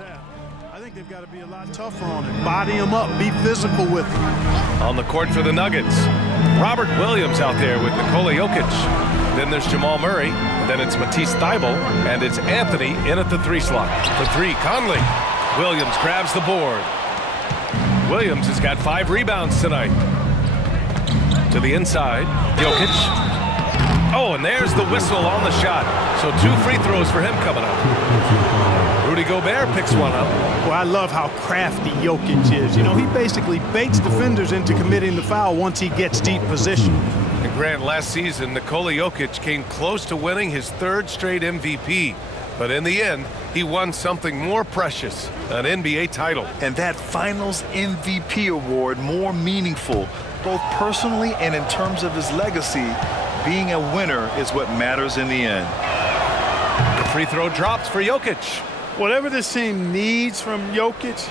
half. I think they've got to be a lot tougher on it. Body him up, be physical with him. On the court for the Nuggets, Robert Williams out there with Nikola Jokic. Then there's Jamal Murray. Then it's Matisse Thybulle. And it's Anthony in at the 3 slot. For 3, Conley. Williams grabs the board. Williams has got 5 rebounds tonight. To the inside, Jokic. Oh, and there's the whistle on the shot. So 2 free throws for him coming up. Rudy Gobert picks one up. Well, I love how crafty Jokic is. You know, he basically baits defenders into committing the foul once he gets deep position. And Grant, last season, Nikola Jokic came close to winning his 3rd straight MVP. But in the end, he won something more precious, an NBA title. And that Finals MVP award more meaningful, both personally and in terms of his legacy. Being a winner is what matters in the end. The free throw drops for Jokic. Whatever this team needs from Jokic,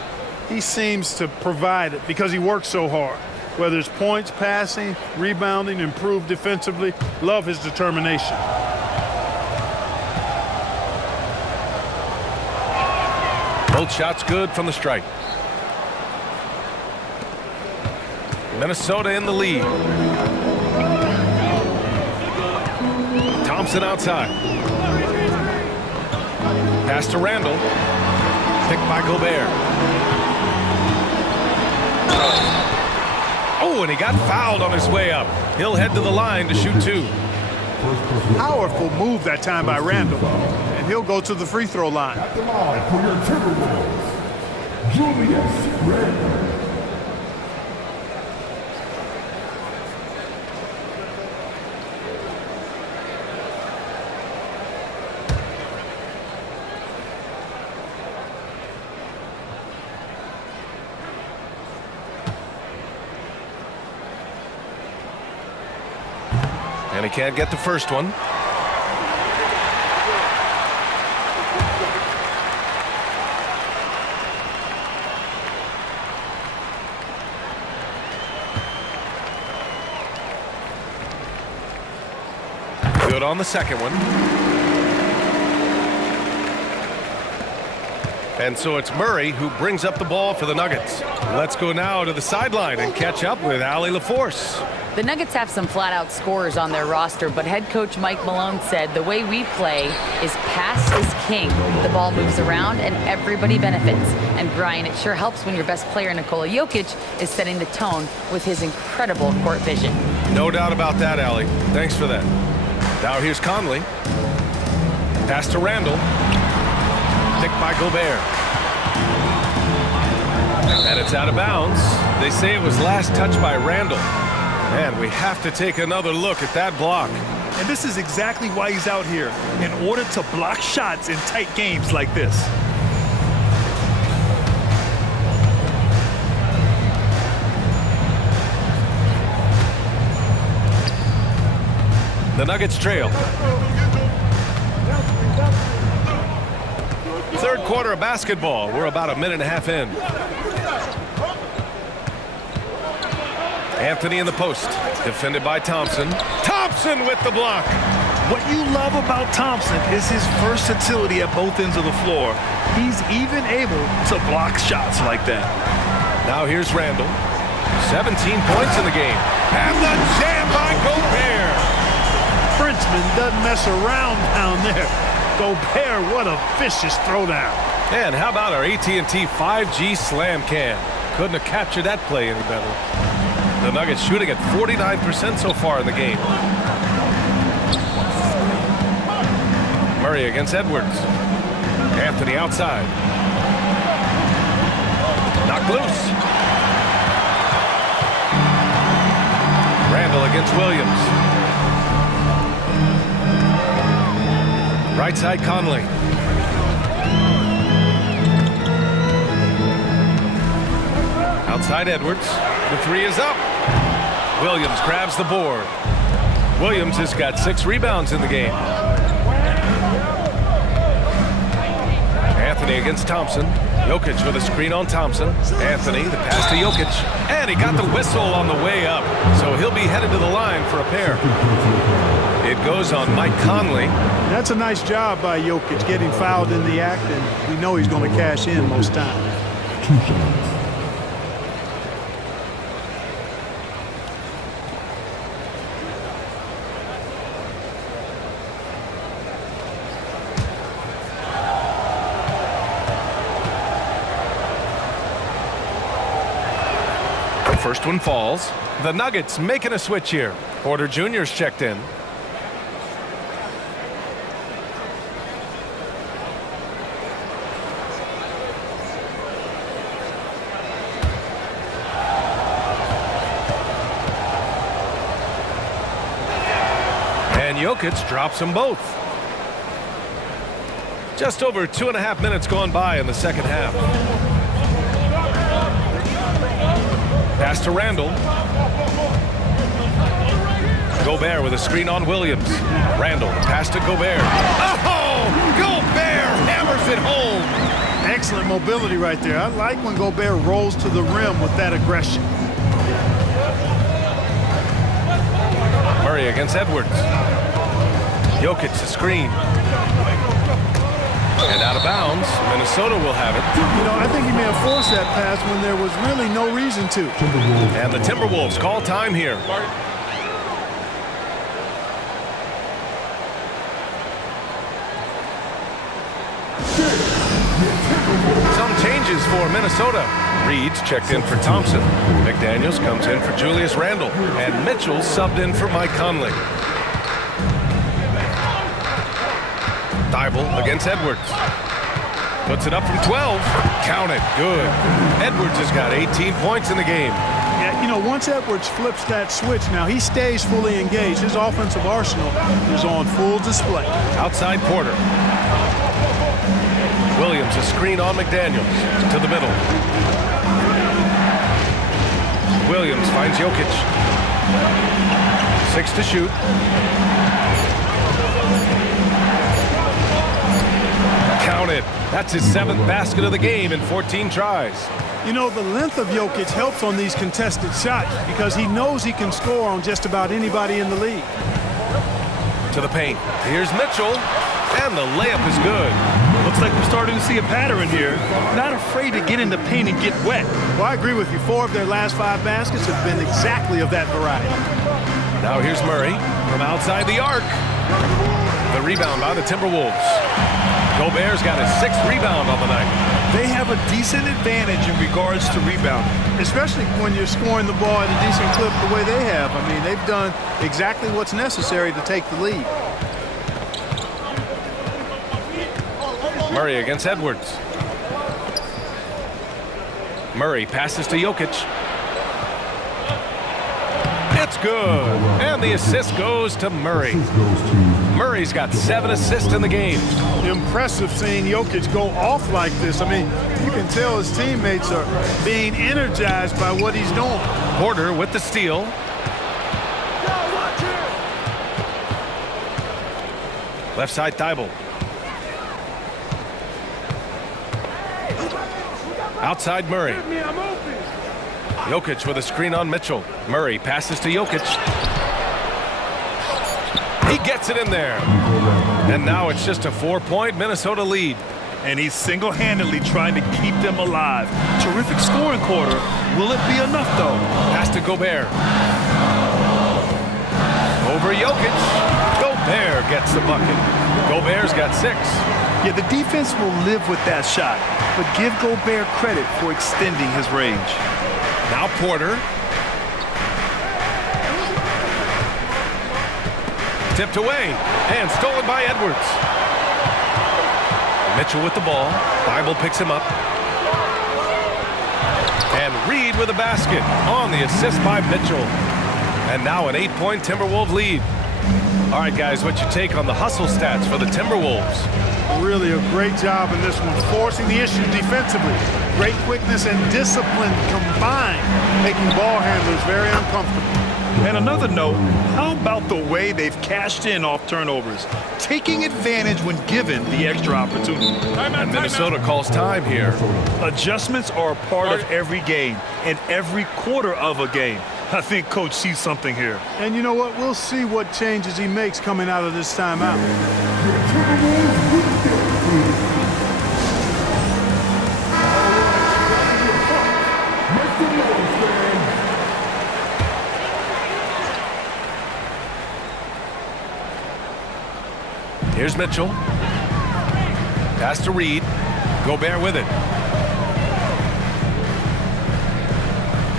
he seems to provide it because he works so hard. Whether it's points, passing, rebounding, improved defensively, love his determination. Both shots good from the stripe. Minnesota in the lead. Thompson outside. Pass to Randall. Picked by Gobert. Oh, and he got fouled on his way up. He'll head to the line to shoot 2. Powerful move that time by Randall. And he'll go to the free throw line. At the line for your Timberwolves, Julius Randle. And he can't get the first one. Good on the second one. And so it's Murray who brings up the ball for the Nuggets. Let's go now to the sideline and catch up with Allie LaForce. The Nuggets have some flat-out scorers on their roster, but head coach Mike Malone said the way we play is pass is king. The ball moves around and everybody benefits. And Brian, it sure helps when your best player, Nikola Jokic, is setting the tone with his incredible court vision. No doubt about that, Allie. Thanks for that. Now here's Conley. Pass to Randall. Picked by Gobert. And it's out of bounds. They say it was last touched by Randall. And we have to take another look at that block. And this is exactly why he's out here, in order to block shots in tight games like this. The Nuggets trail. Third quarter of basketball. We're about a minute and a half in. Anthony in the post, defended by Thompson. Thompson with the block. What you love about Thompson is his versatility at both ends of the floor. He's even able to block shots like that. Now here's Randall. 17 points in the game. And the jam by Gobert. Frenchman doesn't mess around down there. Gobert, what a vicious throwdown. And how about our AT&T 5G slam cam? Couldn't have captured that play any better. The Nuggets shooting at 49% so far in the game. Murray against Edwards. Anthony outside. Knocked loose. Randall against Williams. Right side Conley. Outside Edwards. The 3 is up. Williams grabs the board. Williams has got 6 rebounds in the game. Anthony against Thompson. Jokic with a screen on Thompson. Anthony, the pass to Jokic. And he got the whistle on the way up. So he'll be headed to the line for a pair. It goes on Mike Conley. That's a nice job by Jokic getting fouled in the act, and we know he's going to cash in most times. 2 shots. The first one falls. The Nuggets making a switch here. Porter Jr.'s checked in. And Jokic drops them both. Just over 2.5 minutes gone by in the second half. Pass to Randall. Gobert with a screen on Williams. Randall, pass to Gobert. Oh! Gobert hammers it home! Excellent mobility right there. I like when Gobert rolls to the rim with that aggression. Murray against Edwards. Jokic the screen. And out of bounds. Minnesota will have it. You know, I think he may have forced that pass when there was really no reason to. And the Timberwolves call time here. Some changes for Minnesota. Reed's checked in for Thompson. McDaniels comes in for Julius Randle. And Mitchell subbed in for Mike Conley. Thibault against Edwards. Puts it up from 12. Count it. Good. Edwards has got 18 points in the game. Yeah, you know, once Edwards flips that switch, now he stays fully engaged. His offensive arsenal is on full display. Outside Porter. Williams a screen on McDaniels. To the middle. Williams finds Jokic. 6 to shoot. Count it. That's his 7th basket of the game in 14 tries. You know, the length of Jokic helps on these contested shots because he knows he can score on just about anybody in the league. To the paint. Here's Mitchell. And the layup is good. Looks like we're starting to see a pattern here. Not afraid to get in the paint and get wet. Well, I agree with you. 4 of their last 5 baskets have been exactly of that variety. Now here's Murray from outside the arc. The rebound by the Timberwolves. Gobert's got his 6th rebound on the night. They have a decent advantage in regards to rebounding. Especially when you're scoring the ball at a decent clip the way they have. I mean, they've done exactly what's necessary to take the lead. Murray against Edwards. Murray passes to Jokic. It's good. And the assist goes to Murray. Murray's got 7 assists in the game. Impressive seeing Jokic go off like this. I mean, you can tell his teammates are being energized by what he's doing. Porter with the steal. Left side Thibault. Outside Murray. Jokic with a screen on Mitchell. Murray passes to Jokic. He gets it in there. And now it's just a 4-point Minnesota lead. And he's single-handedly trying to keep them alive. Terrific scoring quarter. Will it be enough, though? Pass to Gobert. Over Jokic. Gobert gets the bucket. Gobert's got 6. Yeah, the defense will live with that shot, but give Gobert credit for extending his range. Now Porter. Tipped away and stolen by Edwards. Mitchell with the ball. Thibault picks him up. And Reed with a basket on the assist by Mitchell. And now an 8-point Timberwolves lead. All right, guys, what's your take on the hustle stats for the Timberwolves? Really a great job in this one, forcing the issue defensively. Great quickness and discipline combined, making ball handlers very uncomfortable. And another note, how about the way they've cashed in off turnovers, taking advantage when given the extra opportunity. And Minnesota calls time here. Adjustments are a part of every game and every quarter of a game. I think Coach sees something here. And you know what? We'll see what changes he makes coming out of this timeout. Here's Mitchell. Pass to Reed. Gobert with it.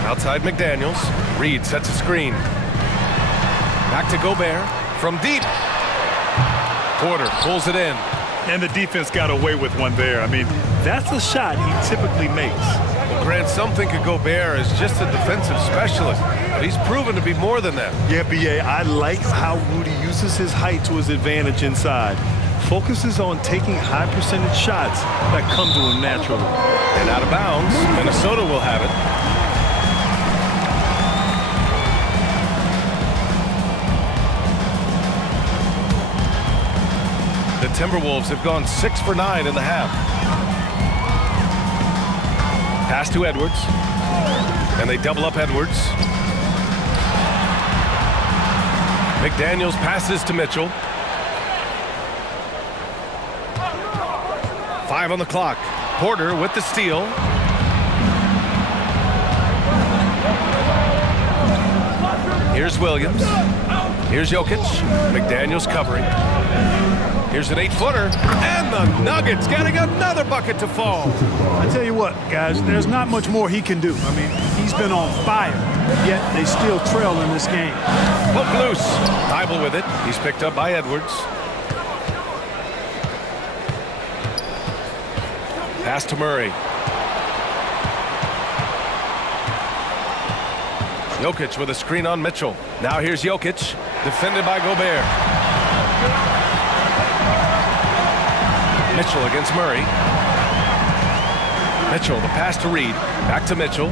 Outside McDaniels. Reed sets a screen. Back to Gobert. From deep. Porter pulls it in. And the defense got away with one there. I mean, that's a shot he typically makes. Well, Grant, some think of Gobert as just a defensive specialist, but he's proven to be more than that. Yeah, B.A., I like how Rudy uses his height to his advantage inside. Focuses on taking high percentage shots that come to him naturally. And out of bounds, Minnesota will have it. The Timberwolves have gone 6 for 9 in the half. Pass to Edwards. And they double up Edwards. McDaniels passes to Mitchell. 5 on the clock. Porter with the steal. Here's Williams. Here's Jokic. McDaniels covering. Here's an 8-footer. And the Nuggets getting another bucket to fall. I tell you what, guys, there's not much more he can do. I mean, he's been on fire, yet they still trail in this game. Hook loose. Thibault with it. He's picked up by Edwards. Pass to Murray. Jokic with a screen on Mitchell. Now here's Jokic, defended by Gobert. Mitchell against Murray. Mitchell, the pass to Reed. Back to Mitchell.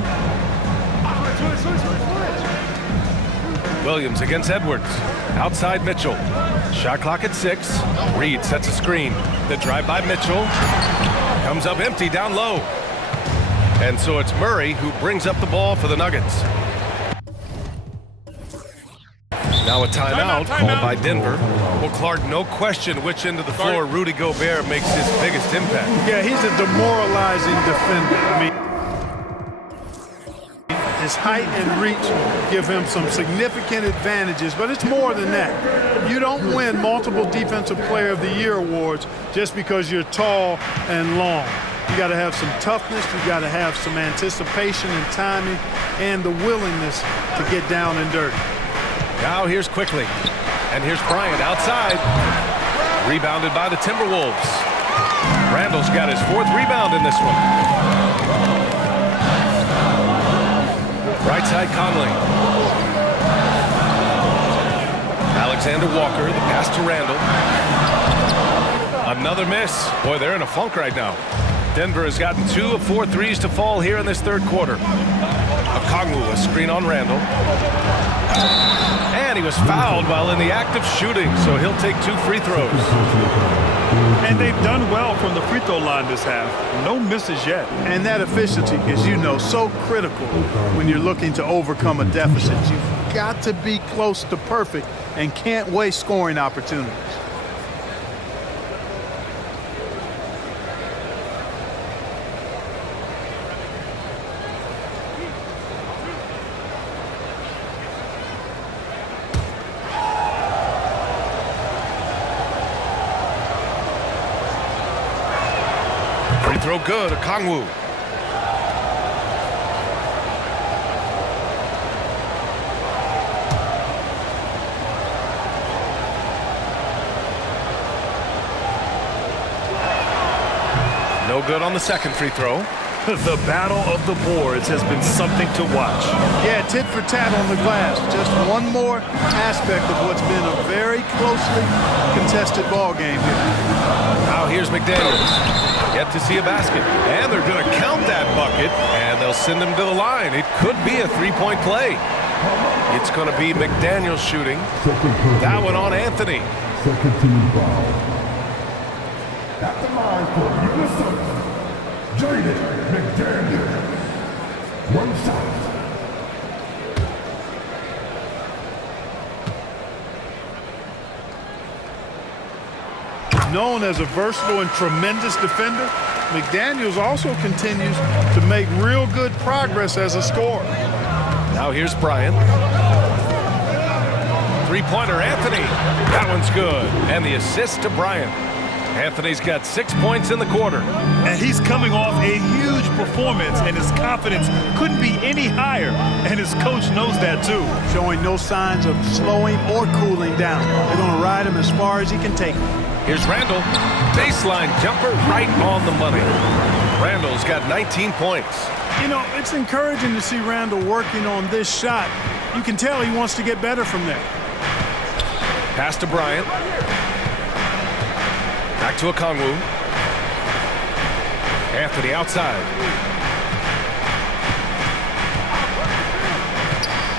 Williams against Edwards. Outside Mitchell. Shot clock at 6. Reed sets a screen. The drive by Mitchell. Comes up empty down low. And so it's Murray who brings up the ball for the Nuggets. Now a timeout called by Denver. Well, Clark, no question which end of the floor Rudy Gobert makes his biggest impact. Yeah, he's a demoralizing defender. I mean, his height and reach give him some significant advantages, but it's more than that. You don't win multiple Defensive Player of the Year awards just because you're tall and long. You got to have some toughness, you got to have some anticipation and timing, and the willingness to get down and dirty. Now here's Quickly. And here's Bryant outside. Rebounded by the Timberwolves. Randall's got his 4th rebound in this one. Right side Conley. Alexander Walker, the pass to Randall. Another miss. Boy, they're in a funk right now. Denver has gotten 2 of 4 threes to fall here in this 3rd quarter. Okongwu, a screen on Randall. And he was fouled while in the act of shooting, so he'll take 2 free throws. And they've done well from the free throw line this half. No misses yet. And that efficiency is, you know, so critical when you're looking to overcome a deficit. You've got to be close to perfect and can't waste scoring opportunities. Free throw good, Okongwu. No good on the 2nd free throw. The battle of the boards has been something to watch. Yeah, tit for tat on the glass. Just one more aspect of what's been a very closely contested ball game here. Now here's McDaniels. Yet to see a basket. And they're going to count that bucket, and they'll send him to the line. It could be a 3-point play. It's going to be McDaniels shooting. That one on Anthony. Second team foul. At the line for Minnesota, Jaden McDaniels. One shot. Known as a versatile and tremendous defender, McDaniels also continues to make real good progress as a scorer. Now here's Bryant. Three-pointer, Anthony. That one's good. And the assist to Bryant. Anthony's got 6 points in the quarter. And he's coming off a huge performance, and his confidence couldn't be any higher. And his coach knows that, too. Showing no signs of slowing or cooling down. They're going to ride him as far as he can take him. Here's Randall. Baseline jumper right on the money. Randall's got 19 points. You know, it's encouraging to see Randall working on this shot. You can tell he wants to get better from there. Pass to Bryant. Back to Okongwu. Anthony outside.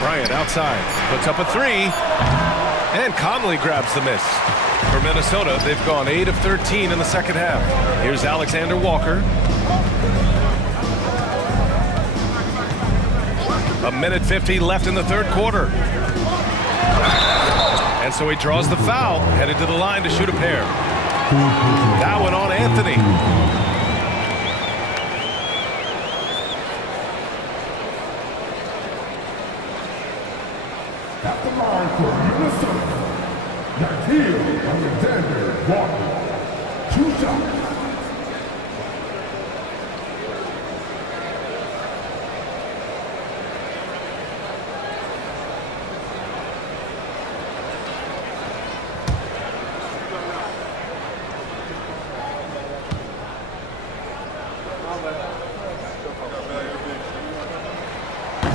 Bryant outside. Puts up a three. And Conley grabs the miss. For Minnesota, they've gone 8 of 13 in the second half. Here's Alexander Walker. A minute 50 left in the third quarter. And so he draws the foul, headed to the line to shoot a pair. That one on Anthony. At the line for Minnesota, Nikola Alexander Walker. 2 shots.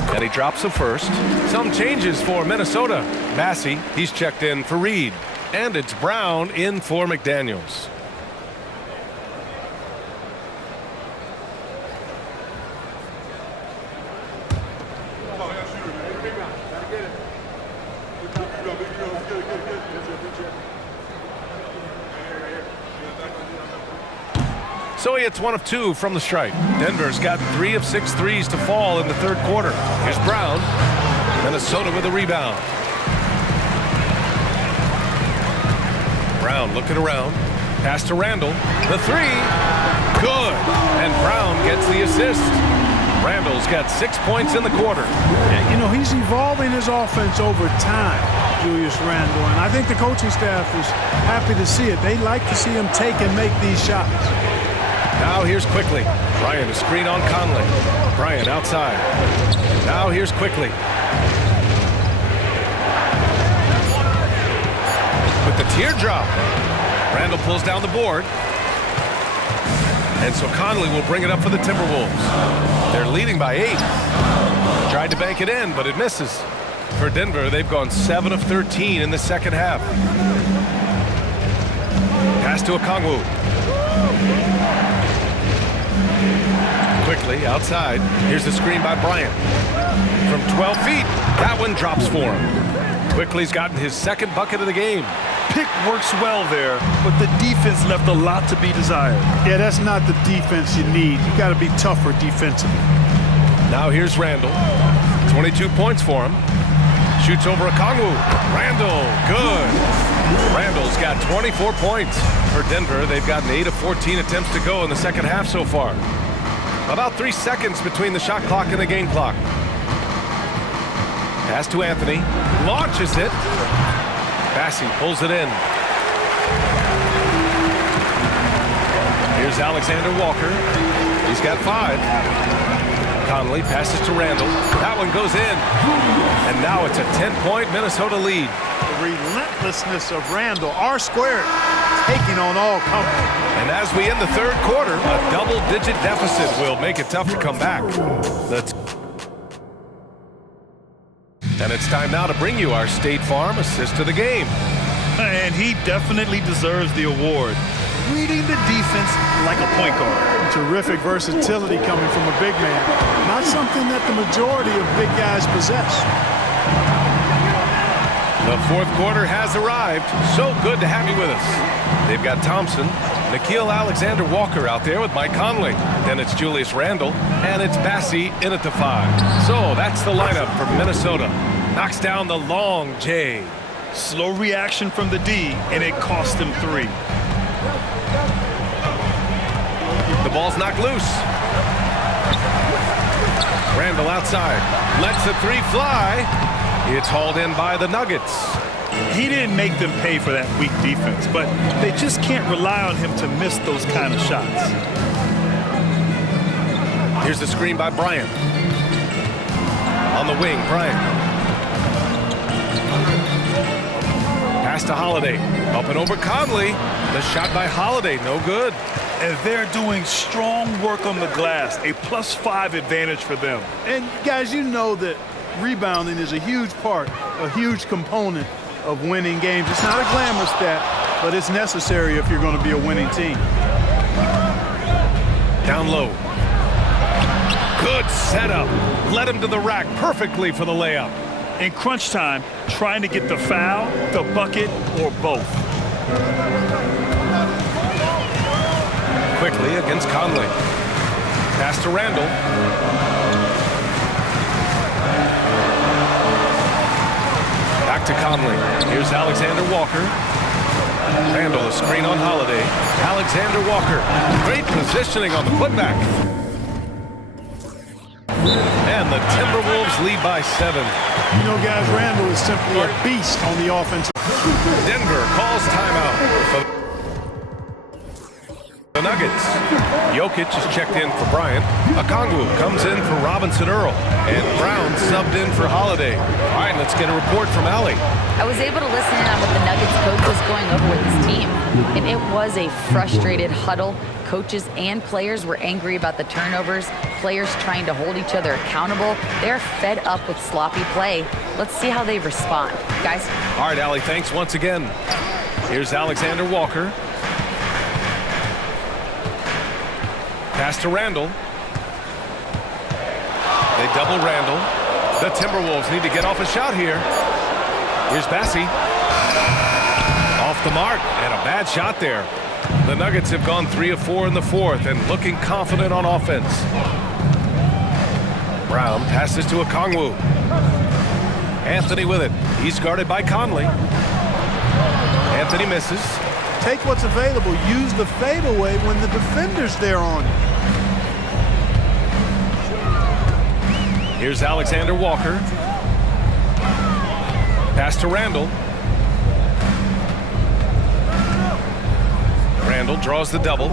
And he drops the first. Some changes for Minnesota. Massey, he's checked in for Reed. And it's Brown in for McDaniels. So he hits 1 of 2 from the stripe. Denver's got 3 of 6 threes to fall in the third quarter. Here's Brown. Minnesota with a rebound. Brown looking around. Pass to Randall. The three. Good. And Brown gets the assist. Randall's got 6 points in the quarter. Yeah, you know, he's evolving his offense over time, Julius Randle, and I think the coaching staff is happy to see it. They like to see him take and make these shots. Now here's Quickly. Bryant, a screen on Conley. Bryant outside. Now here's Quickly. With the teardrop. Randall pulls down the board. And so Conley will bring it up for the Timberwolves. They're leading by 8. Tried to bank it in, but it misses. For Denver, they've gone 7 of 13 in the second half. Pass to Okongwu. Quickly outside. Here's the screen by Bryant. From 12 feet, that one drops for him. Quickly's gotten his second bucket of the game. Pick works well there, but the defense left a lot to be desired. Yeah, that's not the defense you need. You got to be tougher defensively. Now here's Randall. 22 points for him. Shoots over Okongwu. Randall, good. Randall's got 24 points. For Denver, they've gotten 8 of 14 attempts to go in the second half so far. About 3 seconds between the shot clock and the game clock. Pass to Anthony. Launches it. Massey pulls it in. Here's Alexander Walker. He's got 5. Conley passes to Randall. That one goes in. And now it's a 10-point Minnesota lead. The relentlessness of Randall, R squared, taking on all comers. And as we end the third quarter, a double-digit deficit will make it tough to come back. And it's time now to bring you our State Farm assist of the game. And he definitely deserves the award. Reading the defense like a point guard. Terrific versatility coming from a big man. Not something that the majority of big guys possess. The fourth quarter has arrived. So good to have you with us. They've got Thompson, Nickeil Alexander-Walker out there with Mike Conley. Then it's Julius Randle, and it's Bassi in at the 5. So that's the lineup for Minnesota. Knocks down the long J. Slow reaction from the D, and it cost him 3. The ball's knocked loose. Randle outside. Lets the 3 fly. It's hauled in by the Nuggets. He didn't make them pay for that weak defense, but they just can't rely on him to miss those kind of shots. Here's the screen by Bryant. On the wing, Bryant. Pass to Holiday. Up and over Conley. The shot by Holiday, no good. And they're doing strong work on the glass, a +5 advantage for them. And guys, you know that rebounding is a huge part, a huge component of winning games. It's not a glamour stat, but it's necessary if you're going to be a winning team. Down low. Good setup. Led him to the rack perfectly for the layup. In crunch time, trying to get the foul, the bucket, or both. Quickly against Conley. Pass to Randle. Back to Conley. Here's Alexander Walker. Randle, a screen on Holiday. Alexander Walker. Great positioning on the putback. And the Timberwolves lead by 7. You know, guys, Randle is simply a beast on the offensive. Denver calls timeout for the Nuggets. Jokic is checked in for Bryant. Okongwu comes in for Robinson Earl. And Brown subbed in for Holiday. All right, let's get a report from Allie. I was able to listen in on what the Nuggets coach was going over with his team. And it was a frustrated huddle. Coaches and players were angry about the turnovers. Players trying to hold each other accountable. They're fed up with sloppy play. Let's see how they respond. Guys? All right, Allie, thanks once again. Here's Alexander Walker. Pass to Randle. They double Randle. The Timberwolves need to get off a shot here. Here's Bassi. Off the mark, and a bad shot there. The Nuggets have gone 3 of 4 in the fourth and looking confident on offense. Brown passes to Okongwu. Anthony with it. He's guarded by Conley. Anthony misses. Take what's available. Use the fadeaway when the defender's there on you. Here's Alexander Walker. Pass to Randle. Randle draws the double.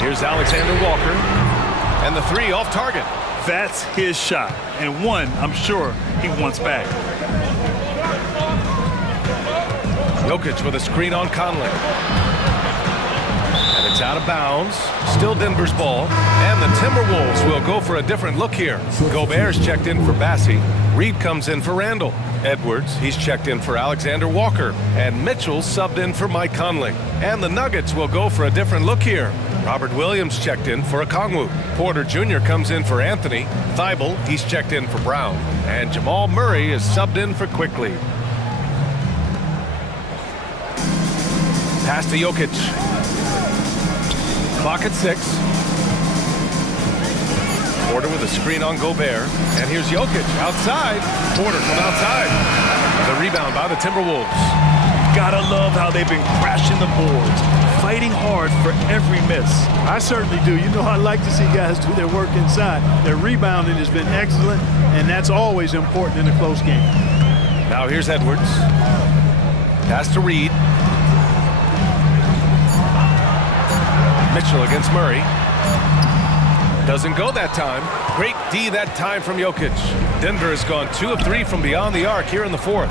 Here's Alexander Walker. And the 3 off target. That's his shot, and one I'm sure he wants back. Jokic with a screen on Conley. And it's out of bounds. Still Denver's ball. And the Timberwolves will go for a different look here. Gobert's checked in for Bassi. Reed comes in for Randle. Edwards, he's checked in for Alexander Walker. And Mitchell subbed in for Mike Conley. And the Nuggets will go for a different look here. Robert Williams checked in for Okongwu. Porter Jr. comes in for Anthony. Thibault, he's checked in for Brown. And Jamal Murray is subbed in for Quickly. Pass to Jokic. Clock at 6. Porter with a screen on Gobert. And here's Jokic outside. Porter from outside. The rebound by the Timberwolves. Gotta love how they've been crashing the boards, fighting hard for every miss. I certainly do. You know, I like to see guys do their work inside. Their rebounding has been excellent, and that's always important in a close game. Now here's Edwards. Pass to Reed. Mitchell against Murray. Doesn't go that time. Great D that time from Jokic. Denver has gone 2 of 3 from beyond the arc here in the fourth.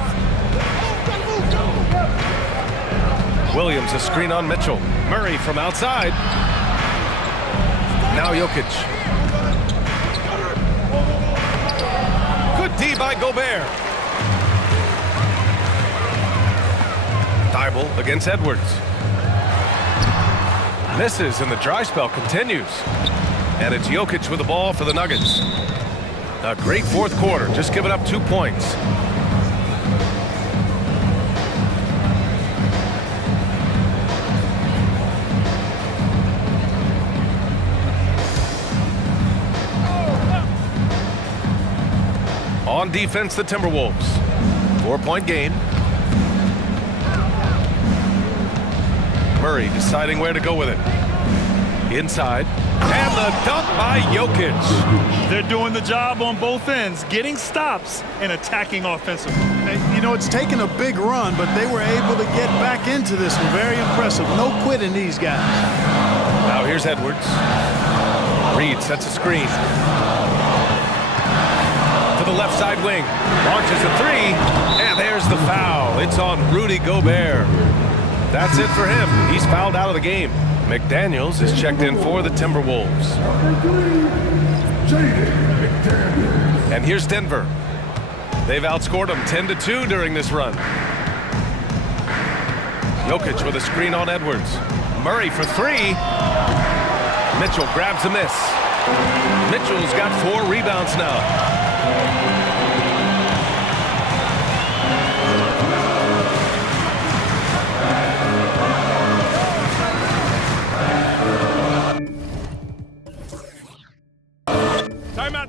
Williams a screen on Mitchell. Murray from outside. Now Jokic. Good D by Gobert. Thibault against Edwards. Misses, and the dry spell continues. And it's Jokic with the ball for the Nuggets. A great fourth quarter, just giving up 2 points. On defense, the Timberwolves. 4-point game. Murray deciding where to go with it. Inside. And the dunk by Jokic. They're doing the job on both ends, getting stops and attacking offensively. And, you know, it's taken a big run, but they were able to get back into this one. Very impressive. No quitting these guys. Now here's Edwards. Reed sets a screen. To the left side wing. Launches a three. And there's the foul. It's on Rudy Gobert. That's it for him. He's fouled out of the game. McDaniels is checked in for the Timberwolves. And here's Denver. They've outscored them 10-2 during this run. Jokic with a screen on Edwards. Murray for three. Mitchell grabs a miss. Mitchell's got 4 rebounds now.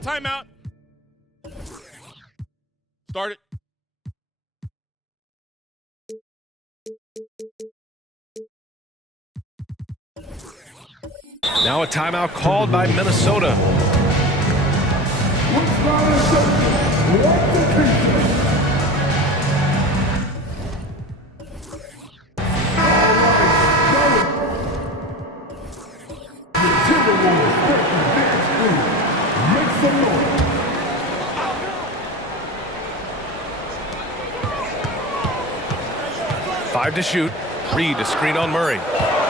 Timeout. Start it. Now a timeout called by Minnesota. Five to shoot. Reed a screen on Murray.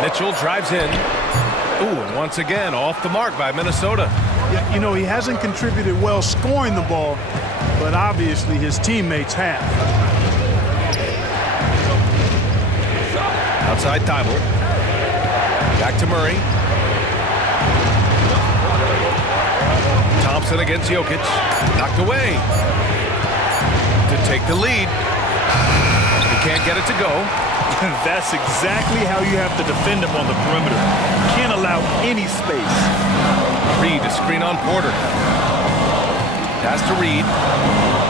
Mitchell drives in. Ooh, and once again off the mark by Minnesota. Yeah, you know, he hasn't contributed well scoring the ball, but obviously his teammates have. Outside Thibault. Back to Murray. Thompson against Jokic. Knocked away. To take the lead. He can't get it to go. That's exactly how you have to defend him on the perimeter. Can't allow any space. Reed a screen on Porter. Pass to Reed.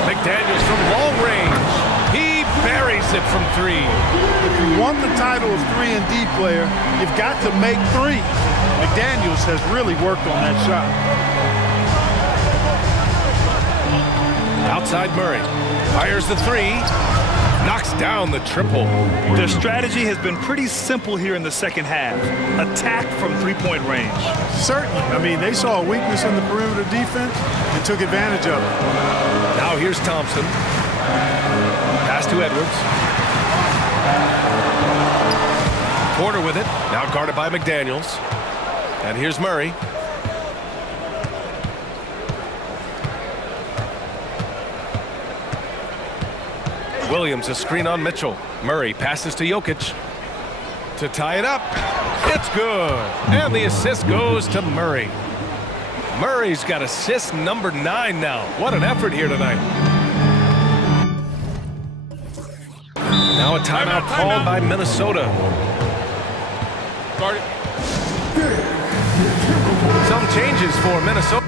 McDaniels from long range. He buries it from 3. If you want the title of 3-and-D player, you've got to make threes. McDaniels has really worked on that shot. Outside Murray. Fires the 3. Knocks down the triple. Their strategy has been pretty simple here in the second half. Attack from 3-point range. Certainly. I mean, they saw a weakness in the perimeter defense and took advantage of it. Now here's Thompson. Pass to Edwards. Porter with it. Now guarded by McDaniels. And here's Murray. Williams a screen on Mitchell. Murray passes to Jokic to tie it up. It's good. And the assist goes to Murray. Murray's got assist number 9 now. What an effort here tonight. Now a timeout called by Minnesota. Start it. Some changes for Minnesota.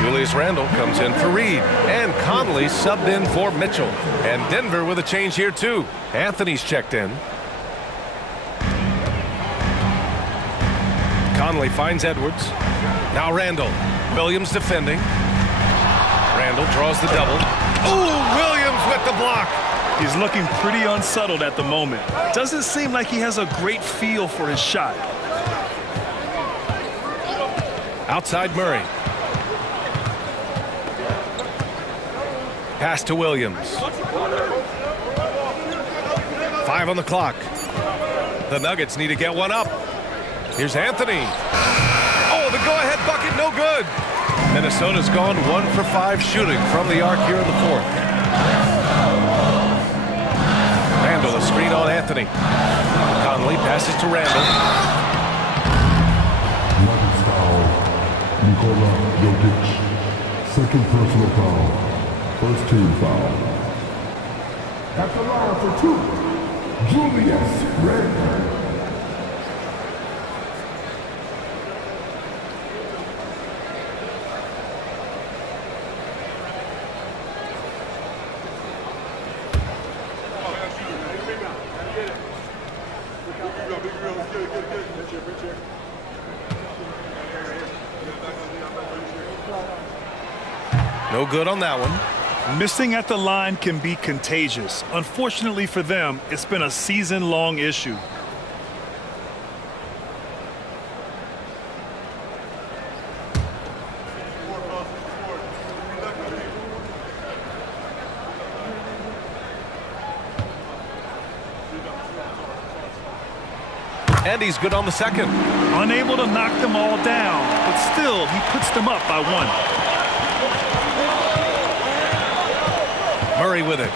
Julius Randle comes in for Reed. And Conley subbed in for Mitchell. And Denver with a change here too. Anthony's checked in. Conley finds Edwards. Now Randle. Williams defending. Randle draws the double. Ooh, Williams with the block. He's looking pretty unsettled at the moment. Doesn't seem like he has a great feel for his shot. Outside Murray. Pass to Williams. 5 on the clock. The Nuggets need to get one up. Here's Anthony. Oh, the go-ahead bucket, no good. Minnesota's gone 1 for 5 shooting from the arc here in the 4th. Randle, a screen on Anthony. Conley passes to Randle. Nikola Jokic. Second personal foul. First team foul. At the line for two, Julius Randle. No good on that one. Missing at the line can be contagious. Unfortunately for them, it's been a season-long issue. And he's good on the second. Unable to knock them all down, but still, he puts them up by one. Murray with it.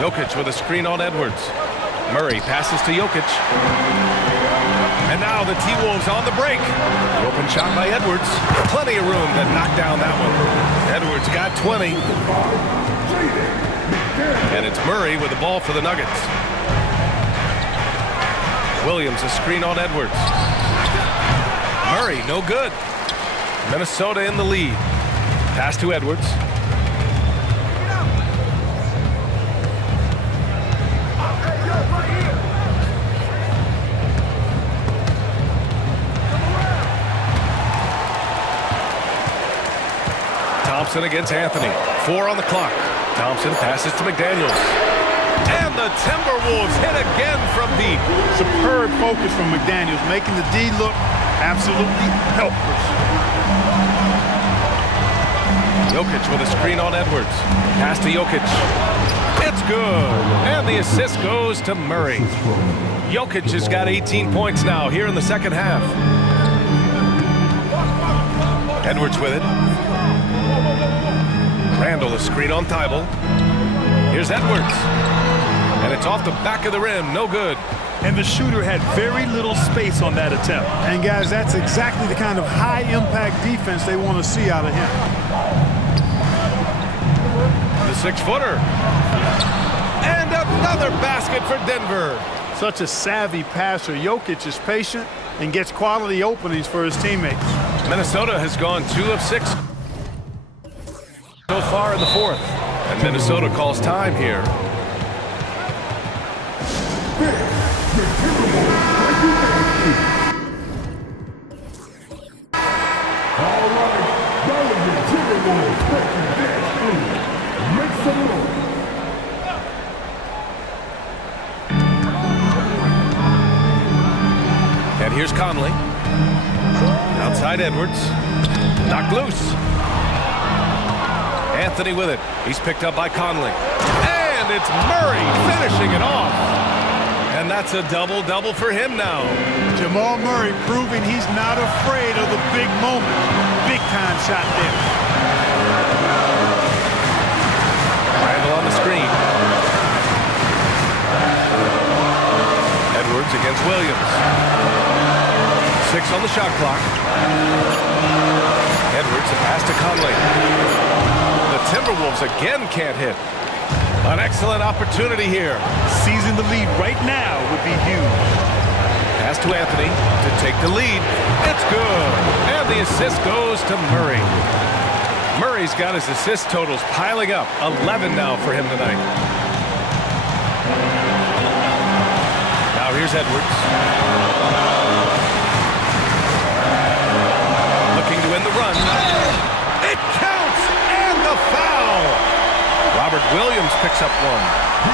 Jokic with a screen on Edwards. Murray passes to Jokic. And now the T-Wolves on the break. The open shot by Edwards. Plenty of room to knock down that one. Edwards got 20. And it's Murray with the ball for the Nuggets. Williams a screen on Edwards. Murray no good. Minnesota in the lead. Pass to Edwards. Thompson against Anthony. 4 on the clock. Thompson passes to McDaniels. And the Timberwolves hit again from deep. Superb focus from McDaniels, making the D look absolutely helpless. Jokic with a screen on Edwards. Pass to Jokic. It's good. And the assist goes to Murray. Jokic has got 18 points now here in the second half. Edwards with it. Randle a screen on Thibault. Here's Edwards. And it's off the back of the rim. No good. And the shooter had very little space on that attempt. And guys, that's exactly the kind of high-impact defense they want to see out of him. The 6-footer. And another basket for Denver. Such a savvy passer. Jokic is patient and gets quality openings for his teammates. Minnesota has gone 2 of 6 so far in the fourth. And Minnesota calls time here. And here's Conley. Outside Edwards. Knocked loose. Anthony with it. He's picked up by Conley. And it's Murray finishing it off. And that's a double-double for him now. Jamal Murray proving he's not afraid of the big moment. Big-time shot there. Randle on the screen. Edwards against Williams. 6 on the shot clock. Edwards, a pass to Conley. The Timberwolves again can't hit. An excellent opportunity here. Seizing the lead right now would be huge. Pass to Anthony to take the lead. It's good. And the assist goes to Murray. Murray's got his assist totals piling up. 11 now for him tonight. Now here's Edwards. Looking to end the run. It counts! And the foul! Robert Williams picks up one.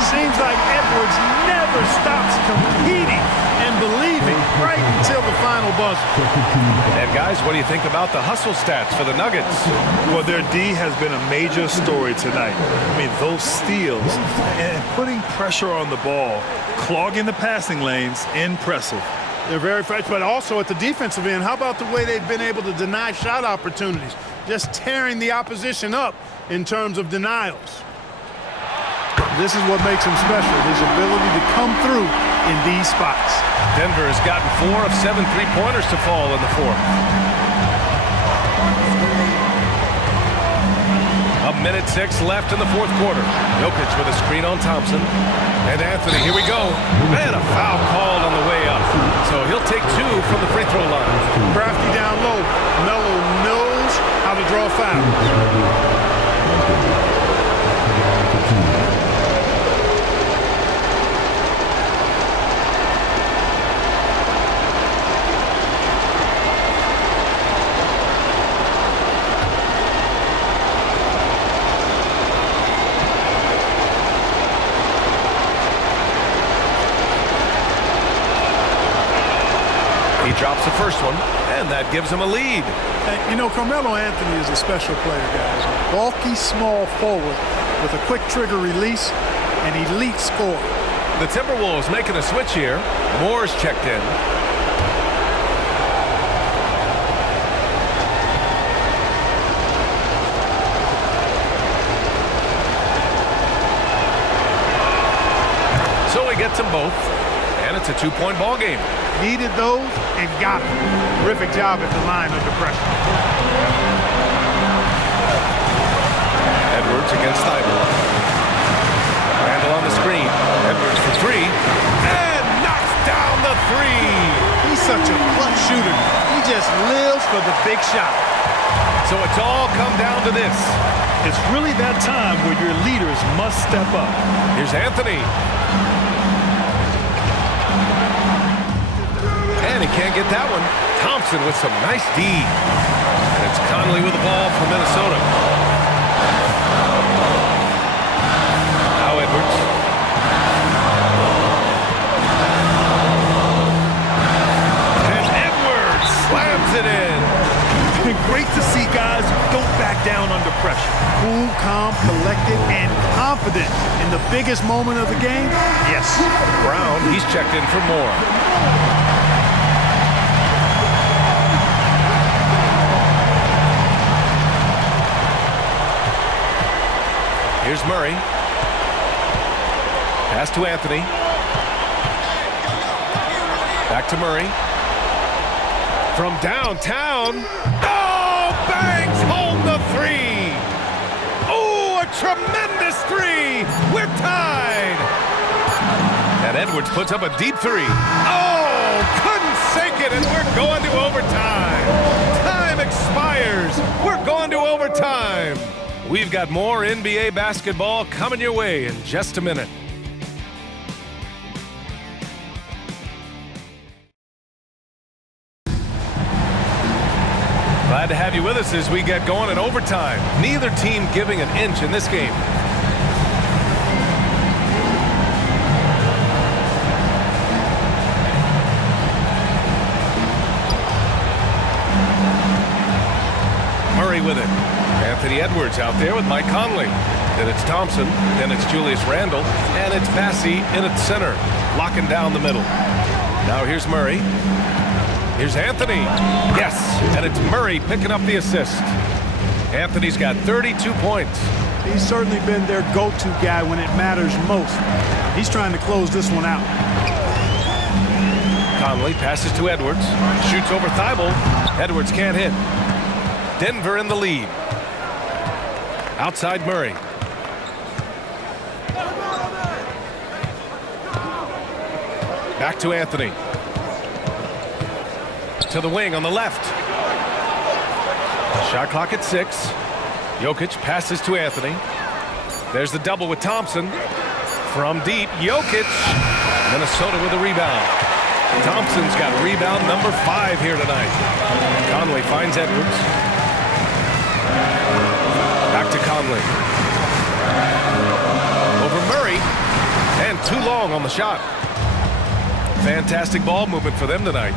Seems like Edwards never stops competing and believing right until the final buzzer. And guys, what do you think about the hustle stats for the Nuggets? Well, their D has been a major story tonight. I mean, those steals and putting pressure on the ball, clogging the passing lanes, impressive. They're very fresh, but also at the defensive end, how about the way they've been able to deny shot opportunities? Just tearing the opposition up in terms of denials. This is what makes him special, his ability to come through in these spots. Denver has gotten 4 of 7 three-pointers to fall in the fourth. A minute 6 left in the fourth quarter. Jokic with a screen on Thompson. And Anthony, here we go. And a foul called on the way up. So he'll take 2 from the free throw line. Crafty down low. Melo knows how to draw fouls. He drops the first one, and that gives him a lead. And, you know, Carmelo Anthony is a special player, guys. A bulky, small forward with a quick trigger release, an elite scorer. The Timberwolves making a switch here. Moore's checked in. So he gets them both, and it's a 2-point ball game. Needed those and got them. Terrific job at the line under pressure. Edwards against Thibault. Randall on the screen. Edwards for 3. And knocks down the 3. He's such a clutch shooter. He just lives for the big shot. So it's all come down to this. It's really that time where your leaders must step up. Here's Anthony. And he can't get that one. Thompson with some nice D. And it's Conley with the ball for Minnesota. Now Edwards. And Edwards slams it in. Great to see guys who don't back down under pressure. Cool, calm, collected, and confident in the biggest moment of the game. Yes. Brown, he's checked in for more. Here's Murray. Pass to Anthony. Back to Murray. From downtown. Oh, bangs home the 3. Oh, a tremendous 3. We're tied. And Edwards puts up a deep 3. Oh, couldn't sink it, and we're going to overtime. Time expires. We're going to overtime. We've got more NBA basketball coming your way in just a minute. Glad to have you with us as we get going in overtime. Neither team giving an inch in this game. Murray with it. Anthony Edwards out there with Mike Conley. Then it's Thompson. Then it's Julius Randle. And it's Bassey in at center, locking down the middle. Now here's Murray. Here's Anthony. Yes, and it's Murray picking up the assist. Anthony's got 32 points. He's certainly been their go-to guy when it matters most. He's trying to close this one out. Conley passes to Edwards. Shoots over Thibault. Edwards can't hit. Denver in the lead. Outside Murray. Back to Anthony. To the wing on the left. Shot clock at 6. Jokic passes to Anthony. There's the double with Thompson. From deep, Jokic. Minnesota with a rebound. Thompson's got rebound number 5 here tonight. Conley finds Edwards. Back to Conley. Over Murray. And too long on the shot. Fantastic ball movement for them tonight.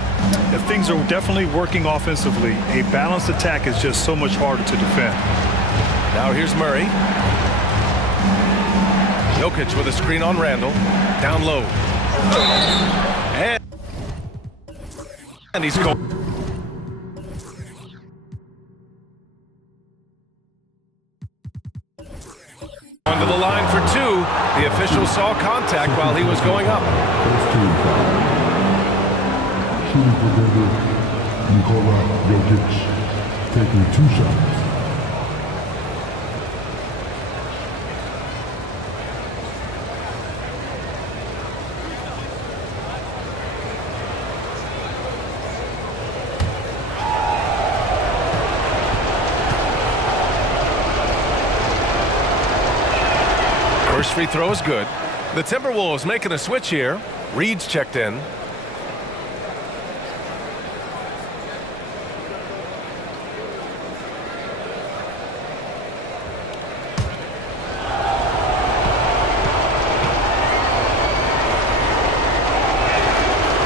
If things are definitely working offensively, a balanced attack is just so much harder to defend. Now here's Murray. Jokic with a screen on Randall. Down low. And he's going to the line for 2. The saw contact while he was going up. First team foul. Shooting for Denver, Nikola Jokic, taking 2 shots. First free throw is good. The Timberwolves making a switch here. Reed's checked in.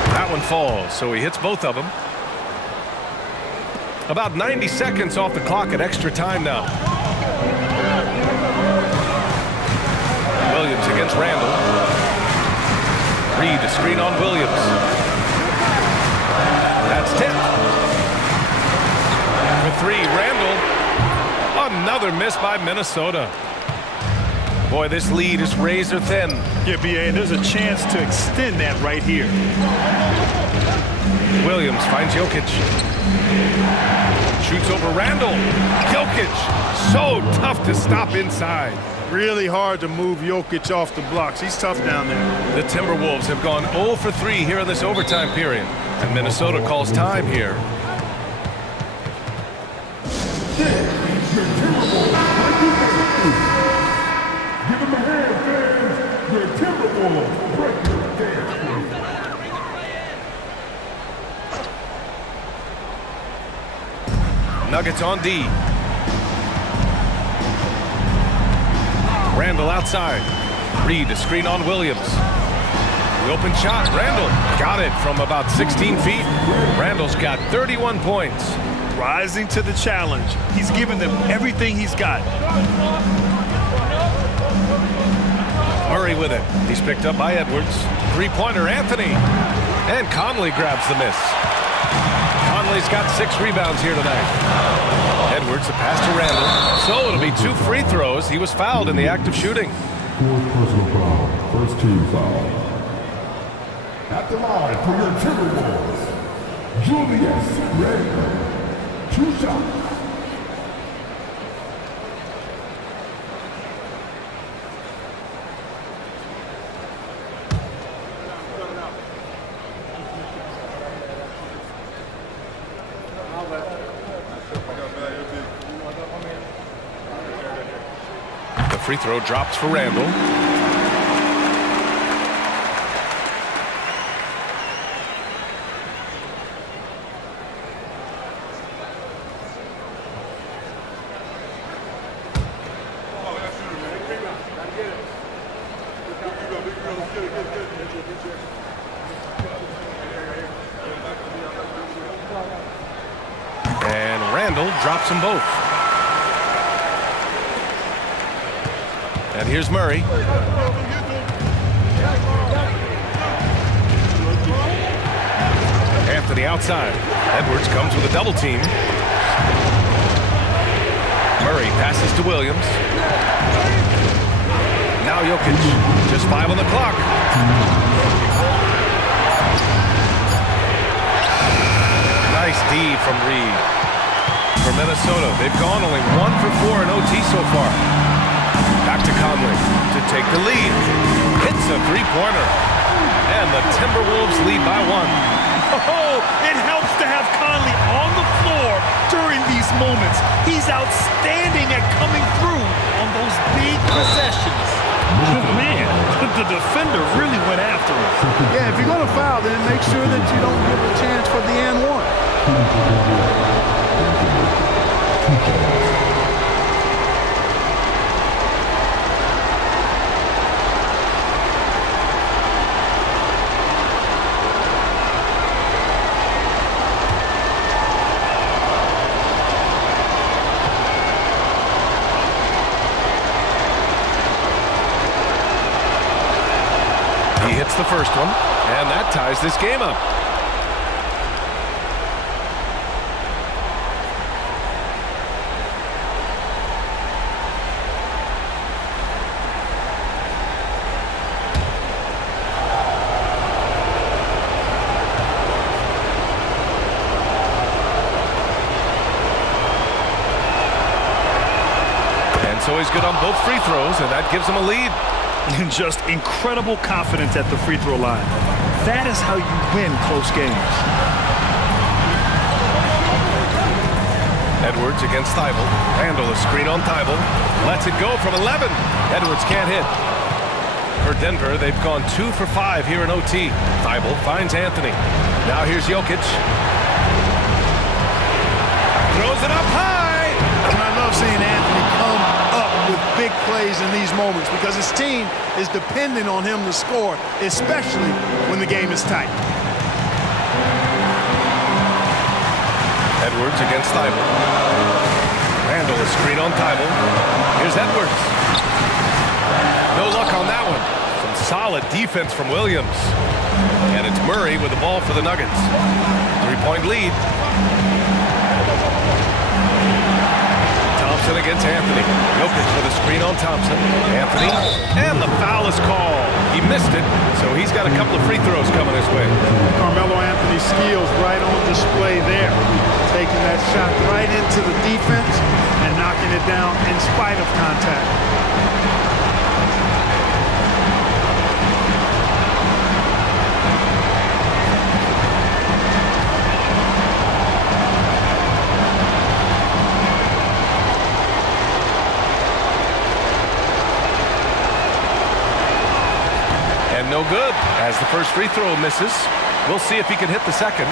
That one falls, so he hits both of them. About 90 seconds off the clock at extra time now. Williams against Randall. Reed, a screen on Williams. That's tipped. For 3, Randall. Another miss by Minnesota. Boy, this lead is razor thin. Yeah, B.A., and there's a chance to extend that right here. Williams finds Jokic. Shoots over Randall. Jokic, so tough to stop inside. Really hard to move Jokic off the blocks. He's tough down there. The Timberwolves have gone 0 for 3 here in this overtime period. And Minnesota calls time here. Your Timberwolves, give them a hand, fans. Your Timberwolves break your dance. Nuggets on D. Randall outside. Reed, a screen on Williams. The open shot. Randall got it from about 16 feet. Randall's got 31 points. Rising to the challenge. He's given them everything he's got. Murray with it. He's picked up by Edwards. Three-pointer, Anthony. And Conley grabs the miss. Conley's got 6 rebounds here tonight. Edwards, a pass to Randall. So it'll be 2 free throws. He was fouled in the act of shooting. 4th personal foul. First team foul. At the line for your Timberwolves, Julius Randle. 2 shots. The free throw drops for Randall. And Randall drops them both. And here's Murray. Anthony outside. Edwards comes with a double team. Murray passes to Williams. Now Jokic. Just 5 on the clock. Nice D from Reed. For Minnesota, they've gone only 1 for 4 in OT so far. Back to Conley to take the lead. Hits a three-pointer. And the Timberwolves lead by 1. Oh, it helps to have Conley on the floor during these moments. He's outstanding at coming through on those big possessions. Man, the defender really went after him. Yeah, if you're going to foul, then make sure that you don't give a chance for the and one. He hits the first one, and that ties this game up. he's good on both free throws, and that gives him a lead. And just incredible confidence at the free throw line. That is how you win close games. Edwards against Thibault. Randall, a screen on Thibault. Lets it go from 11. Edwards can't hit. For Denver, they've gone 2 for 5 here in OT. Thibault finds Anthony. Now here's Jokic. Throws it up high. And I love seeing Anthony come up with big plays in these moments because his team is dependent on him to score, especially when the game is tight. Edwards against Thibault. Randall, a screen on Thibault. Here's Edwards. No luck on that one. Some solid defense from Williams. And it's Murray with the ball for the Nuggets. 3-point lead. Thompson against Anthony. Jokic with a screen on Thompson. Anthony. And the foul is called. He missed it, so he's got a couple of free throws coming his way. Carmelo Anthony's skills right on display there. Taking that shot right into the defense and knocking it down in spite of contact. And no good as the first free throw misses. We'll see if he can hit the second.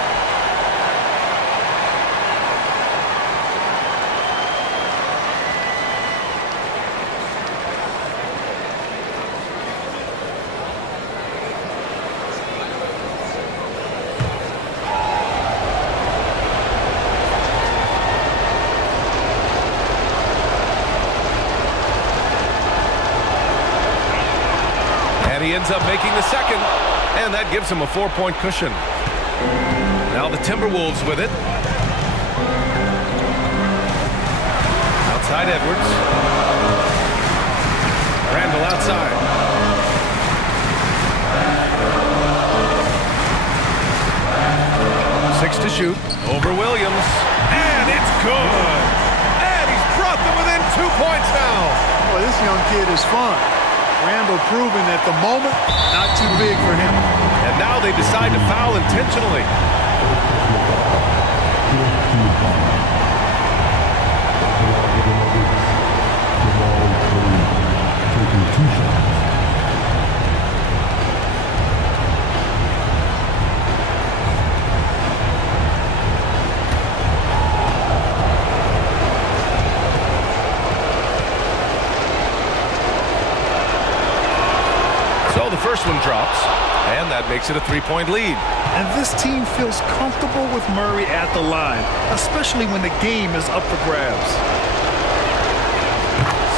He ends up making the second, and that gives him a 4-point cushion. Now the Timberwolves with it. Outside Edwards. Randall outside. Six to shoot. Over Williams. And it's good. And he's brought them within 2 points now. Boy, this young kid is fun. Randall proving at the moment, not too big for him. And now they decide to foul intentionally. So the first one drops, and that makes it a 3-point lead. And this team feels comfortable with Murray at the line, especially when the game is up for grabs.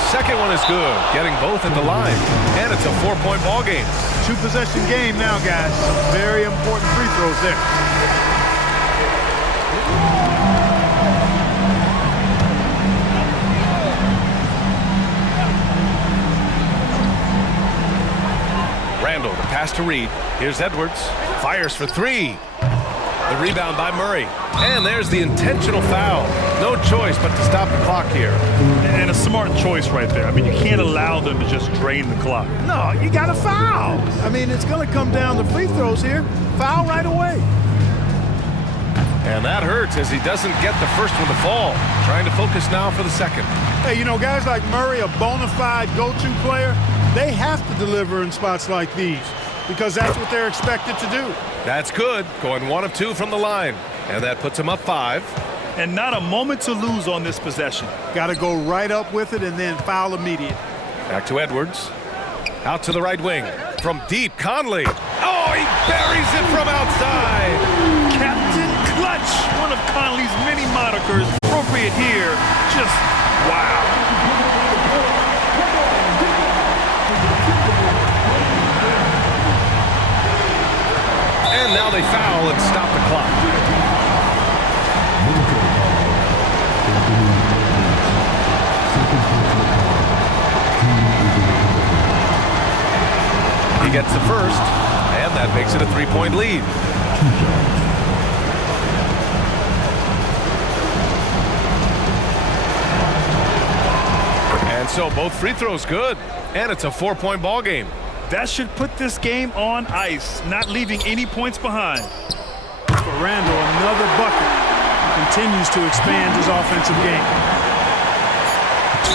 Second one is good, getting both at the line, and it's a 4-point ball game. 2-possession game now, guys. Some very important free throws there. Randall, the pass to Reed. Here's Edwards. Fires for 3. The rebound by Murray. And there's the intentional foul. No choice but to stop the clock here. And a smart choice right there. I mean, you can't allow them to just drain the clock. No, you got to foul. I mean, it's going to come down to free throws here. Foul right away. And that hurts as he doesn't get the first one to fall. Trying to focus now for the second. Hey, you know, guys like Murray, a bona fide go-to player, they have to deliver in spots like these because that's what they're expected to do. That's good. Going 1 of 2 from the line. And that puts him up 5. And not a moment to lose on this possession. Got to go right up with it and then foul immediate. Back to Edwards. Out to the right wing. From deep, Conley. Oh, he buries it from outside. Captain Clutch, one of Conley's many monikers. Appropriate here. Just wow. And now they foul and stop the clock. He gets the first, and that makes it a 3-point lead. And So both free throws good, and it's a 4-point ball game. That should put this game on ice, not leaving any points behind. For Randall, another bucket. Continues to expand his offensive game.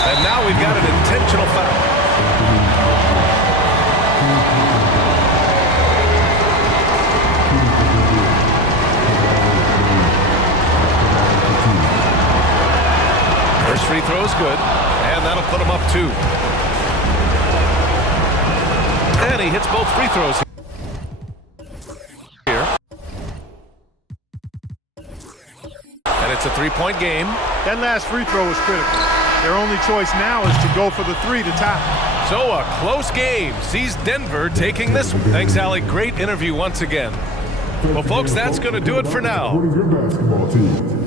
And now we've got an intentional foul. First free throw is good, and that'll put him up 2. And he hits both free throws here. And it's a 3-point game. That last free throw was critical. Their only choice now is to go for the 3 to tie. So a close game sees Denver taking this one. Thanks, Allie. Great interview once again. Well, folks, that's going to do it for now. What is your basketball team?